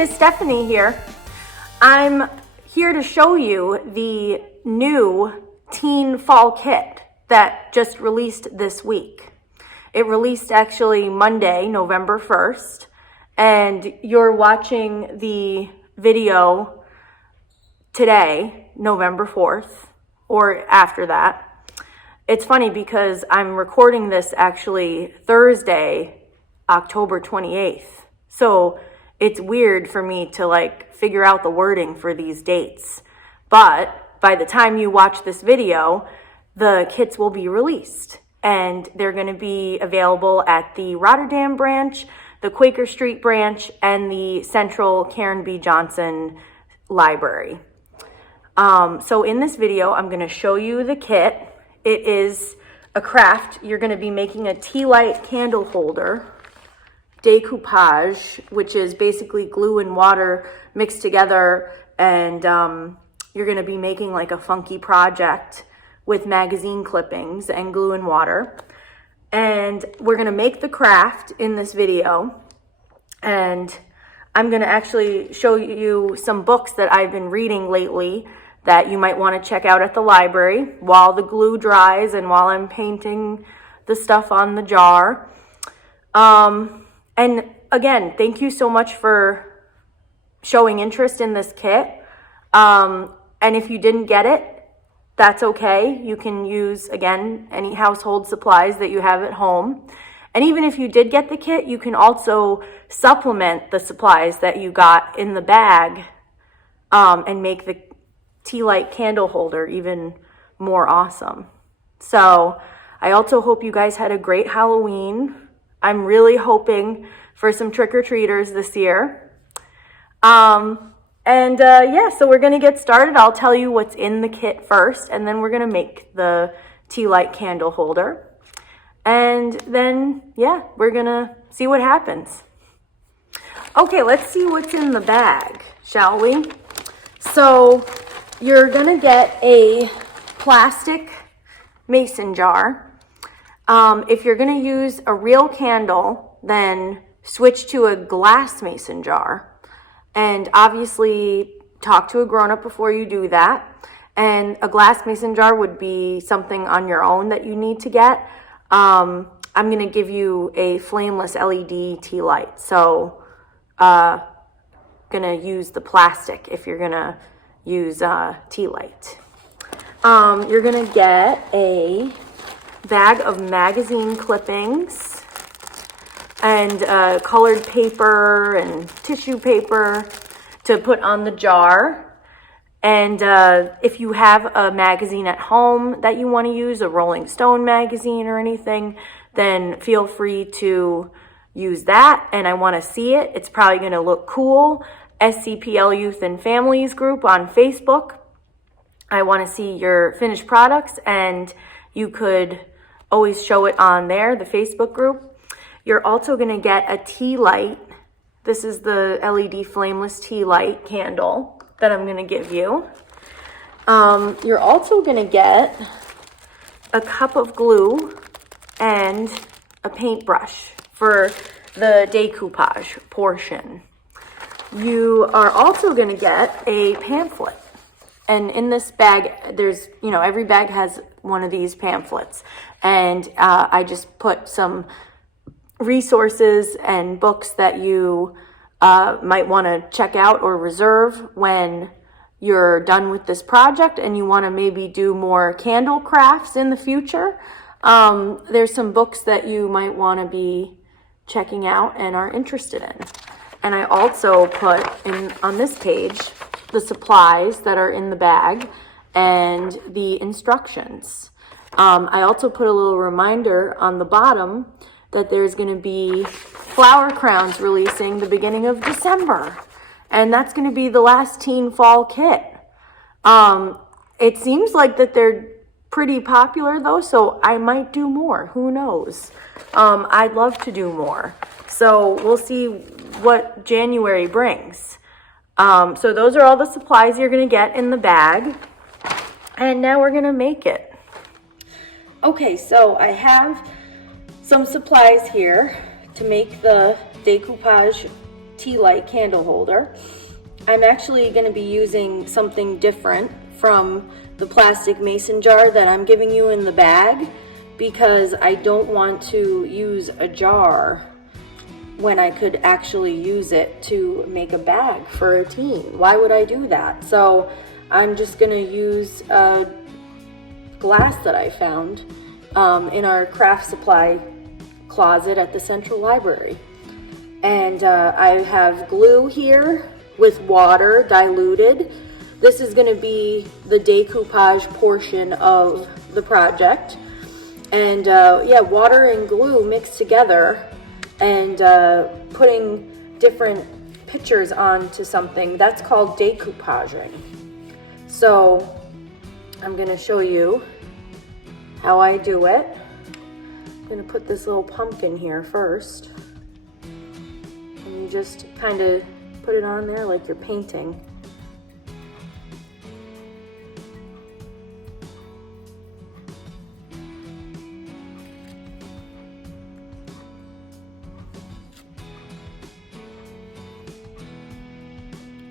Miss Stephanie here. I'm here to show you the new teen fall kit that just released this week. It released actually Monday, November 1st, and you're watching the video today, November 4th, or after that. It's funny because I'm recording this actually Thursday, October 28th. So it's weird for me to figure out the wording for these dates. But by the time you watch this video, the kits will be released and they're going to be available at the Rotterdam branch, the Quaker Street branch, and the Central Karen B. Johnson Library. So in this video, I'm going to show you the kit. It is a craft. You're going to be making a tea light candle holder, decoupage, which is basically glue and water mixed together, and you're going to be making like a funky project with magazine clippings and glue and water. And we're going to make the craft in this video, and I'm going to actually show you some books that I've been reading lately that you might want to check out at the library while the glue dries and while I'm painting the stuff on the jar. And again, thank you so much for showing interest in this kit. And if you didn't get it, that's okay. You can use, again, any household supplies that you have at home. And even if you did get the kit, you can also supplement the supplies that you got in the bag and make the tea light candle holder even more awesome. So I also hope you guys had a great Halloween. I'm really hoping for some trick-or-treaters this year. Yeah, so we're going to get started. I'll tell you what's in the kit first, and then we're going to make the tea light candle holder. And then, yeah, we're going to see what happens. Okay, let's see what's in the bag, shall we? So you're going to get a plastic mason jar. If you're going to use a real candle, then switch to a glass mason jar. And obviously talk to a grown-up before you do that. And a glass mason jar would be something on your own that you need to get. I'm going to give you a flameless LED tea light. So going to use the plastic if you're going to use tea light. You're going to get a bag of magazine clippings and colored paper and tissue paper to put on the jar. And if you have a magazine at home that you want to use, a Rolling Stone magazine or anything, then feel free to use that. And I want to see it. It's probably going to look cool. SCPL Youth and Families group on Facebook. I want to see your finished products, and you could always show it on there, the Facebook group. You're also going to get a tea light. This is the LED flameless tea light candle that I'm going to give you. You're also going to get a cup of glue and a paintbrush for the decoupage portion. You are also going to get a pamphlet. And in this bag, there's, every bag has one of these pamphlets. And I just put some resources and books that you might want to check out or reserve when you're done with this project and you want to maybe do more candle crafts in the future. There's some books that you might want to be checking out and are interested in. And I also put in on this page the supplies that are in the bag and the instructions. I also put a little reminder on the bottom that there's going to be flower crowns releasing the beginning of December. And that's going to be the last teen fall kit. It seems like that they're pretty popular though, so I might do more. Who knows? I'd love to do more. So we'll see what January brings. So those are all the supplies you're going to get in the bag. And now we're going to make it. Okay, so I have some supplies here to make the decoupage tea light candle holder. I'm actually going to be using something different from the plastic mason jar that I'm giving you in the bag, because I don't want to use a jar when I could actually use it to make a bag for a teen. Why would I do that? So I'm just gonna use glass that I found in our craft supply closet at the Central Library. And I have glue here with water diluted. This is gonna be the decoupage portion of the project. And yeah, water and glue mixed together, and putting different pictures onto something, that's called decoupaging. So I'm gonna show you how I do it. I'm gonna put this little pumpkin here first. And you just kind of put it on there like you're painting.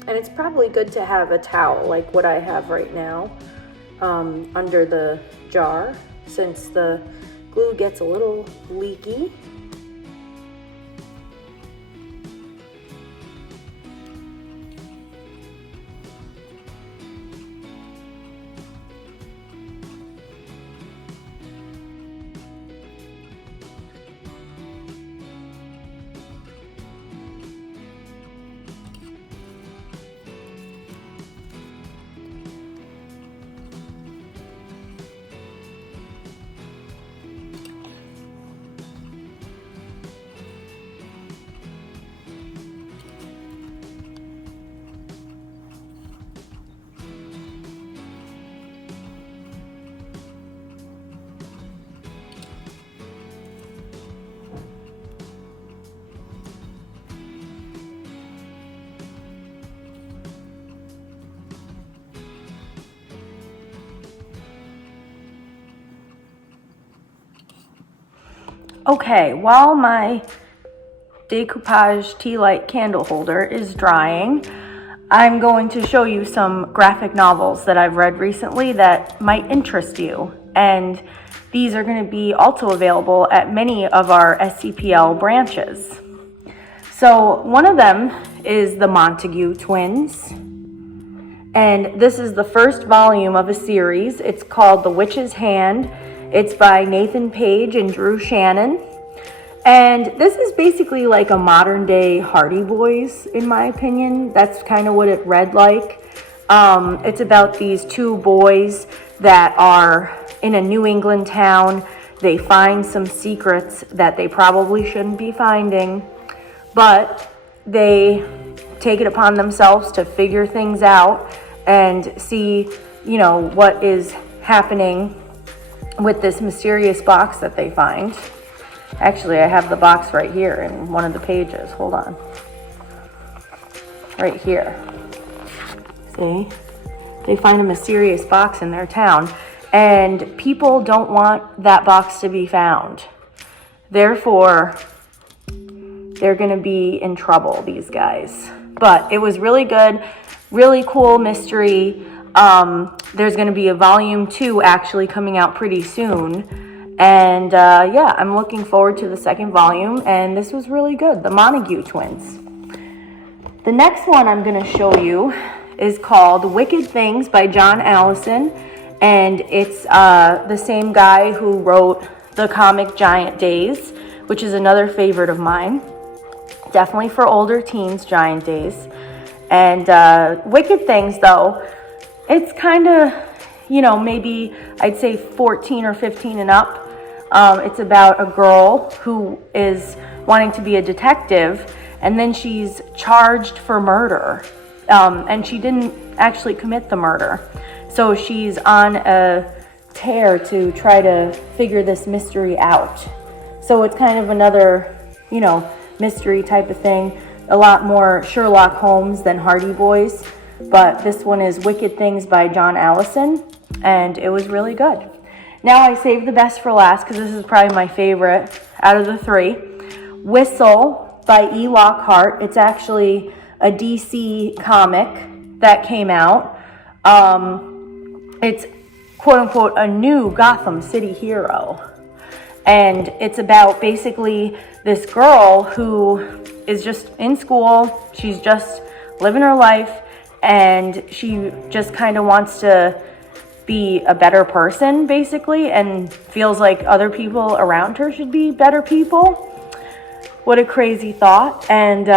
And it's probably good to have a towel like what I have right now under the jar, since the glue gets a little leaky. Okay, while my decoupage tea light candle holder is drying, I'm going to show you some graphic novels that I've read recently that might interest you. And these are going to be also available at many of our SCPL branches. So one of them is the Montague twins. And this is the first volume of a series. It's called The Witch's Hand. It's by Nathan Page and Drew Shannon. And this is basically like a modern day Hardy Boys, in my opinion. That's kind of what it read like. It's about these two boys that are in a New England town. They find some secrets that they probably shouldn't be finding, but they take it upon themselves to figure things out and see, what is happening with this mysterious box that they find. Actually, I have the box right here in one of the pages. Hold on. Right here. See? They find a mysterious box in their town, and people don't want that box to be found. Therefore, they're going to be in trouble, these guys. But it was really good, really cool mystery. There's going to be a volume 2 actually coming out pretty soon. And yeah, I'm looking forward to the second volume. And this was really good, the Montague twins. The next one I'm going to show you is called Wicked Things by John Allison. And it's the same guy who wrote the comic Giant Days, which is another favorite of mine. Definitely for older teens, Giant Days. And Wicked Things, though, it's kind of, maybe I'd say 14 or 15 and up. It's about a girl who is wanting to be a detective, and then she's charged for murder. And she didn't actually commit the murder. So she's on a tear to try to figure this mystery out. So it's kind of another, mystery type of thing. A lot more Sherlock Holmes than Hardy Boys. But this one is Wicked Things by John Allison, and it was really good. Now I saved the best for last because this is probably my favorite out of the three. Whistle by E. Lockhart. It's actually a DC comic that came out. It's quote unquote a new Gotham City hero. And it's about basically this girl who is just in school. She's just living her life, and she just kind of wants to be a better person, basically, and feels like other people around her should be better people. What a crazy thought. And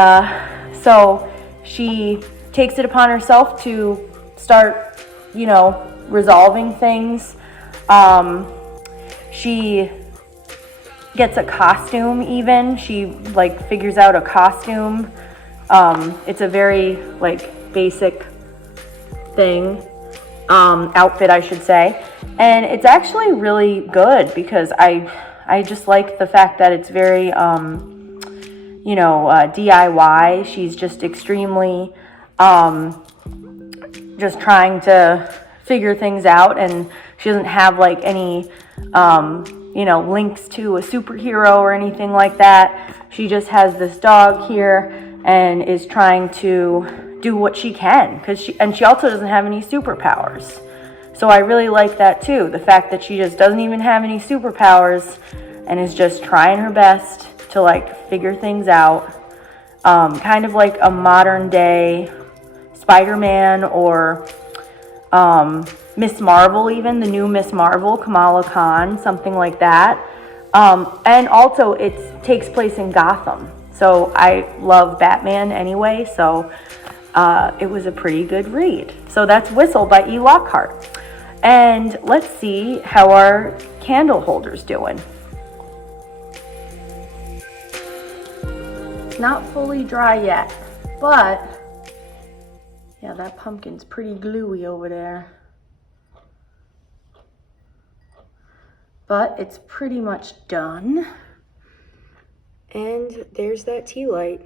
so she takes it upon herself to start, you know, resolving things. She gets a costume even. She like figures out a costume. It's a very like basic thing, outfit I should say. And it's actually really good because I just like the fact that it's very, you know, DIY. She's just extremely, just trying to figure things out, and she doesn't have like any, you know, links to a superhero or anything like that. She just has this dog here and is trying to do what she can, because she also doesn't have any superpowers. So I really like that too, the fact that she just doesn't even have any superpowers and is just trying her best to like figure things out. Kind of like a modern day Spider-Man or Miss Marvel, even the new Miss Marvel, Kamala Khan, something like that. And also it takes place in Gotham. So I love Batman anyway, so it was a pretty good read. So that's Whistle by E. Lockhart. And let's see how our candle holder's doing. Not fully dry yet, but yeah, that pumpkin's pretty gluey over there. But it's pretty much done. And there's that tea light.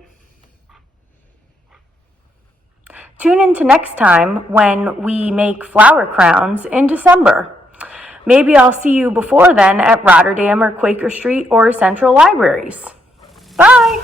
Tune in to next time when we make flower crowns in December. Maybe I'll see you before then at Rotterdam or Quaker Street or Central Libraries. Bye!